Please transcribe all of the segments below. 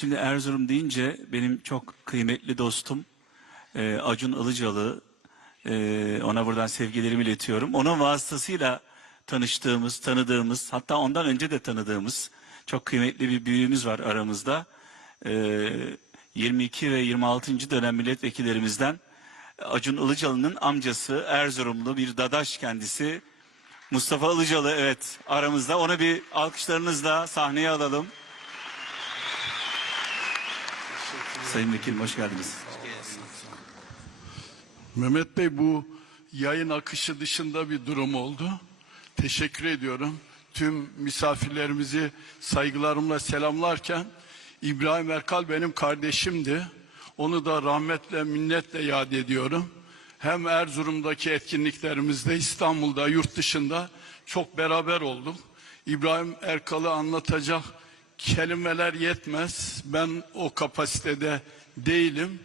Şimdi Erzurum deyince benim çok kıymetli dostum e, Acun Ilıcalı, e, ona buradan sevgilerimi iletiyorum. Onun vasıtasıyla tanıştığımız, tanıdığımız, hatta ondan önce de tanıdığımız çok kıymetli bir büyüğümüz var aramızda. E, 22 ve 26. dönem milletvekillerimizden Acun Ilıcalı'nın amcası Erzurumlu bir dadaş kendisi. Mustafa Ilıcalı evet aramızda. Onu bir alkışlarınızla sahneye alalım. Sayın Vekilim hoş geldiniz. Mehmet Bey bu yayın akışı dışında bir durum oldu. Teşekkür ediyorum. Tüm misafirlerimizi saygılarımla selamlarken İbrahim Erkal benim kardeşimdi. Onu da rahmetle minnetle yad ediyorum. Hem Erzurum'daki etkinliklerimizde İstanbul'da yurt dışında çok beraber olduk. İbrahim Erkal'ı anlatacak kelimeler yetmez. Ben o kapasitede değilim.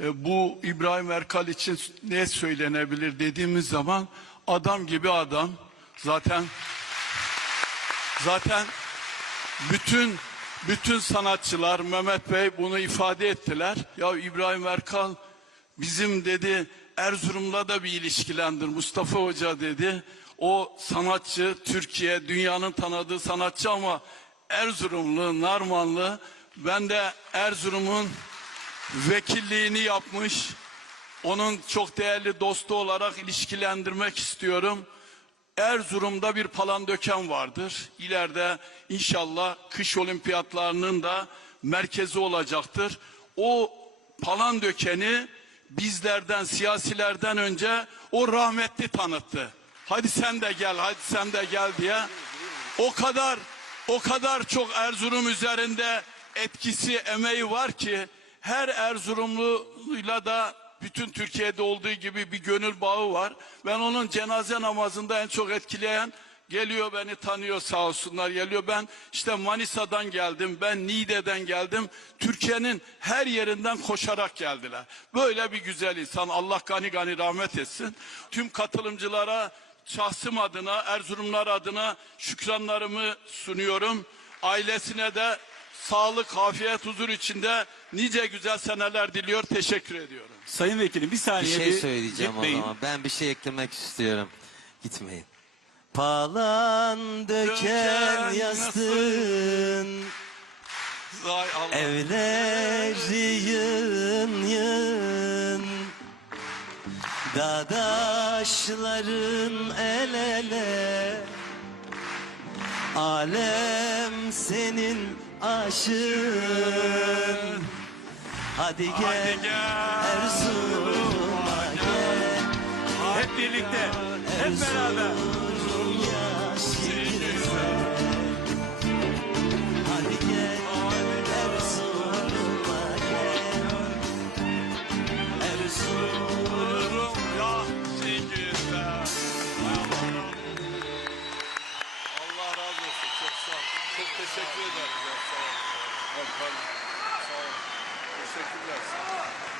E, bu İbrahim Erkal için ne söylenebilir dediğimiz zaman adam gibi adam. Zaten zaten bütün bütün sanatçılar Mehmet Bey bunu ifade ettiler. Ya İbrahim Erkal bizim dedi Erzurum'la da bir ilişkilendir Mustafa Hoca dedi. O sanatçı Türkiye dünyanın tanıdığı sanatçı ama Erzurumlu, Narmanlı. Ben de Erzurum'un vekilliğini yapmış. Onun çok değerli dostu olarak ilişkilendirmek istiyorum. Erzurum'da bir palandöken vardır. İleride inşallah kış olimpiyatlarının da merkezi olacaktır. O palandökeni bizlerden, siyasilerden önce o rahmetli tanıttı. Hadi sen de gel, hadi sen de gel diye. O kadar, o kadar çok Erzurum üzerinde etkisi, emeği var ki her Erzurumluyla da bütün Türkiye'de olduğu gibi bir gönül bağı var. Ben onun cenaze namazında en çok etkileyen geliyor beni tanıyor sağ olsunlar geliyor. Ben işte Manisa'dan geldim, ben Niğde'den geldim. Türkiye'nin her yerinden koşarak geldiler. Böyle bir güzel insan Allah gani gani rahmet etsin. Tüm katılımcılara şahsım adına, Erzurumlar adına şükranlarımı sunuyorum. Ailesine de sağlık, afiyet, huzur içinde nice güzel seneler diliyor. Teşekkür ediyorum. Sayın Vekilim bir Bir saniye şey söyleyeceğim o gitmeyin. zaman. Ben bir şey eklemek istiyorum. Gitmeyin. Palan döken Döken yastığın Vay Allah. Evleri yığın yığın Dadaşların el ele Alem senin aşığın Hadi gel, Hadi gel. Erzurum'a gel Hep birlikte, hep beraber. Teşekkür ederim. ya, Sağ ol. Sağ ol. Teşekkürler. Sağ ol.